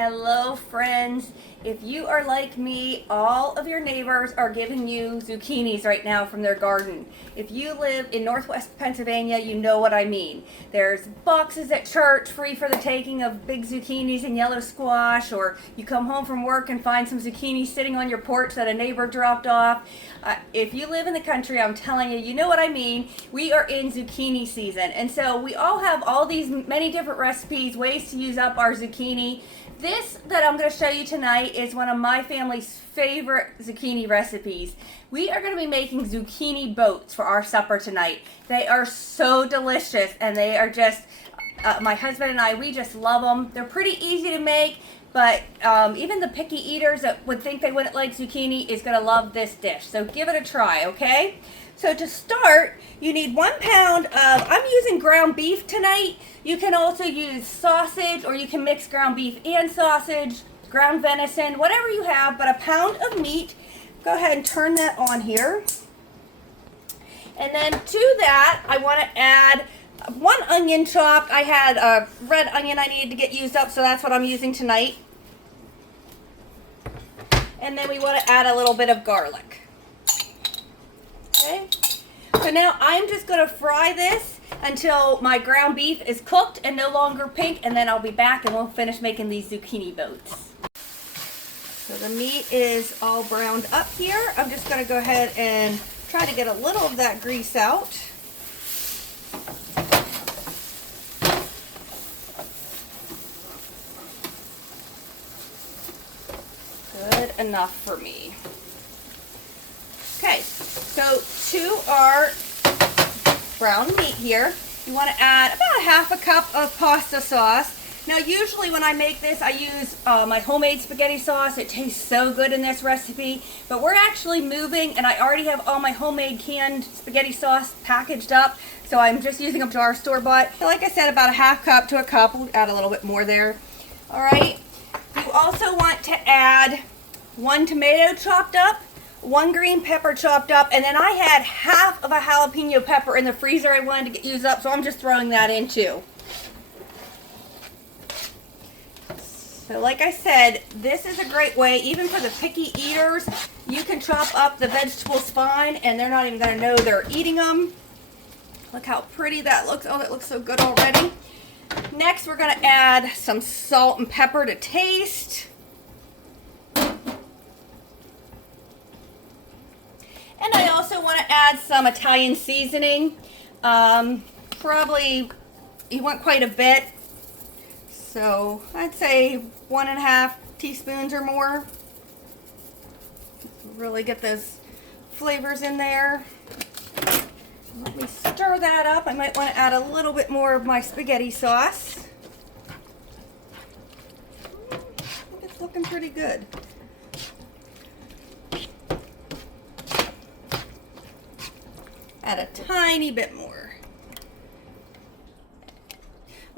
Hello friends. If you are like me, all of your neighbors are giving you zucchinis right now from their garden. If you live in Northwest Pennsylvania, you know what I mean. There's boxes at church free for the taking of big zucchinis and yellow squash, or you come home from work and find some zucchini sitting on your porch that a neighbor dropped off. If you live in the country, I'm telling you, you know what I mean. We are in zucchini season, and so we all have all these many different recipes, ways to use up our zucchini. This that I'm going to show you tonight is one of my family's favorite zucchini recipes. We are going to be making zucchini boats for our supper tonight. They are so delicious, and they are just, my husband and I, we just love them. They're pretty easy to make, but even the picky eaters that would think they wouldn't like zucchini is going to love this dish. So give it a try, okay? So to start, you need 1 pound of, I'm using ground beef tonight. You can also use sausage, or you can mix ground beef and sausage, ground venison, whatever you have, but 1 pound of meat. Go ahead and turn that on here. And then to that, I want to add 1 onion chopped. I had a red onion I needed to get used up, so that's what I'm using tonight. And then we want to add a little bit of garlic. Okay, so now I'm just going to fry this until my ground beef is cooked and no longer pink, and then I'll be back and we'll finish making these zucchini boats. So the meat is all browned up here. I'm just going to go ahead and try to get a little of that grease out. Good enough for me. Okay, so to our brown meat here, you want to add about 1/2 cup of pasta sauce. Now usually when I make this, I use my homemade spaghetti sauce. It tastes so good in this recipe, but we're actually moving and I already have all my homemade canned spaghetti sauce packaged up, so I'm just using a jar store-bought. So like I said, about 1/2 cup to a cup. We'll add a little bit more there. All right, you also want to add 1 tomato chopped up, 1 green pepper chopped up, and then I had 1/2 of a jalapeno pepper in the freezer I wanted to get used up, so I'm just throwing that in too. So like I said, this is a great way, even for the picky eaters. You can chop up the vegetables fine and they're not even going to know they're eating them. Look how pretty that looks. Oh, that looks so good already. Next, we're going to add some salt and pepper to taste. And I also want to add some Italian seasoning. Probably, you want quite a bit. So I'd say 1.5 teaspoons or more. Really get those flavors in there. Let me stir that up. I might want to add a little bit more of my spaghetti sauce. I think it's looking pretty good. Add a tiny bit more.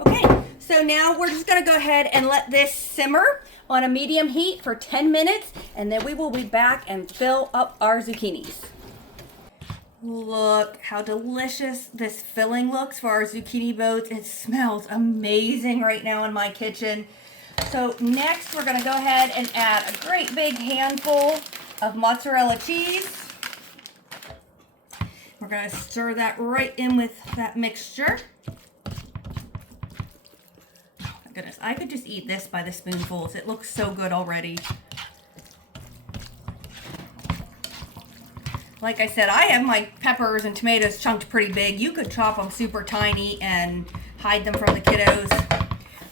Okay, so now we're just going to go ahead and let this simmer on a medium heat for 10 minutes, and then we will be back and fill up our zucchinis. Look how delicious this filling looks for our zucchini boats. It smells amazing right now in my kitchen. So next we're going to go ahead and add a great big handful of mozzarella cheese. We're going to stir that right in with that mixture. Oh my goodness, I could just eat this by the spoonfuls. It looks so good already. Like I said, I have my peppers and tomatoes chunked pretty big. You could chop them super tiny and hide them from the kiddos.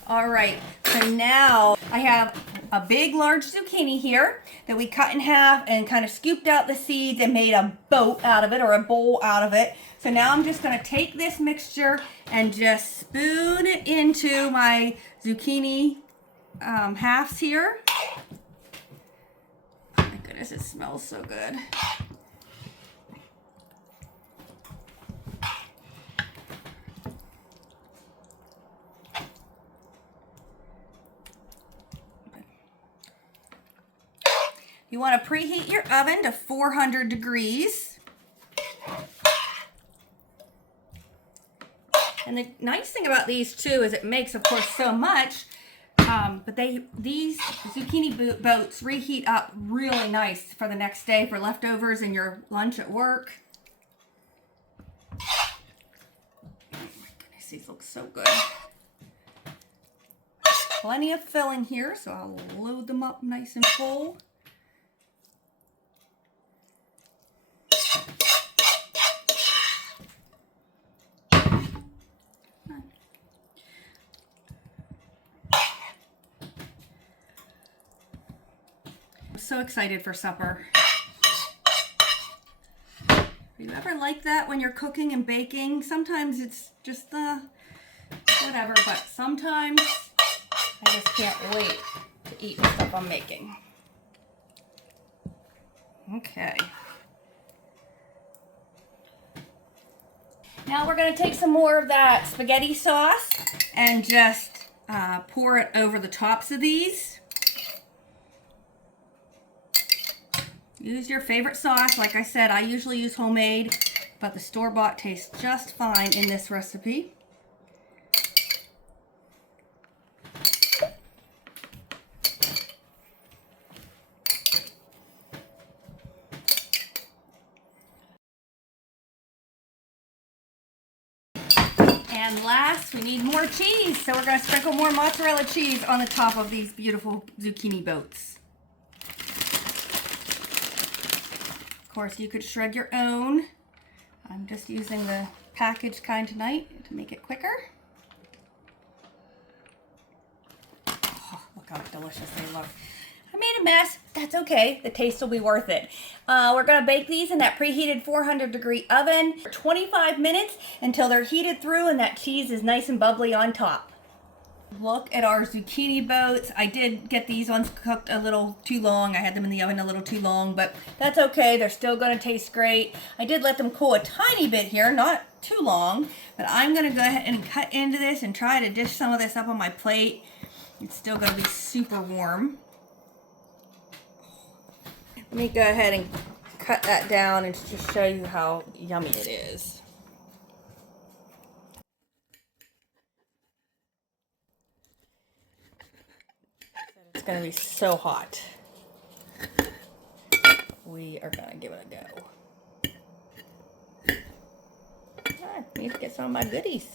All right, so now I have a big large zucchini here that we cut in half and kind of scooped out the seeds and made a boat out of it, or a bowl out of it. So now I'm just going to take this mixture and just spoon it into my zucchini halves here. Oh my goodness, it smells so good. You want to preheat your oven to 400 degrees. And the nice thing about these too is it makes, of course, so much. But these zucchini boats reheat up really nice for the next day for leftovers in your lunch at work. Oh my goodness, these look so good. Plenty of filling here, so I'll load them up nice and full. I'm so excited for supper. Do you ever like that when you're cooking and baking? Sometimes it's just the whatever, but sometimes I just can't wait to eat the stuff I'm making. Okay. Now we're going to take some more of that spaghetti sauce and just pour it over the tops of these. Use your favorite sauce. Like I said, I usually use homemade, but the store-bought tastes just fine in this recipe. And last, we need more cheese. So we're going to sprinkle more mozzarella cheese on the top of these beautiful zucchini boats. Of course, you could shred your own. I'm just using the packaged kind tonight to make it quicker. Oh, look how delicious they look. I made a mess. That's okay. The taste will be worth it. We're going to bake these in that preheated 400-degree oven for 25 minutes until they're heated through and that cheese is nice and bubbly on top. Look at our zucchini boats. I did get these ones cooked a little too long. I had them in the oven a little too long, but that's okay. They're still going to taste great. I did let them cool a tiny bit here, not too long, but I'm going to go ahead and cut into this and try to dish some of this up on my plate. It's still going to be super warm. Let me go ahead and cut that down and just show you how yummy it is. It's going to be so hot. We are going to give it a go. I need to get some of my goodies.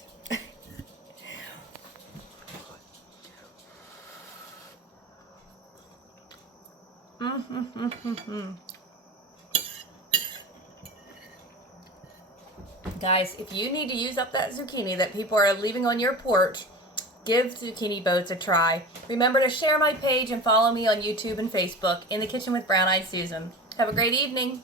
Guys, if you need to use up that zucchini that people are leaving on your porch, give Zucchini Boats a try. Remember to share my page and follow me on YouTube and Facebook, In the Kitchen with Brown Eyed Susan. Have a great evening.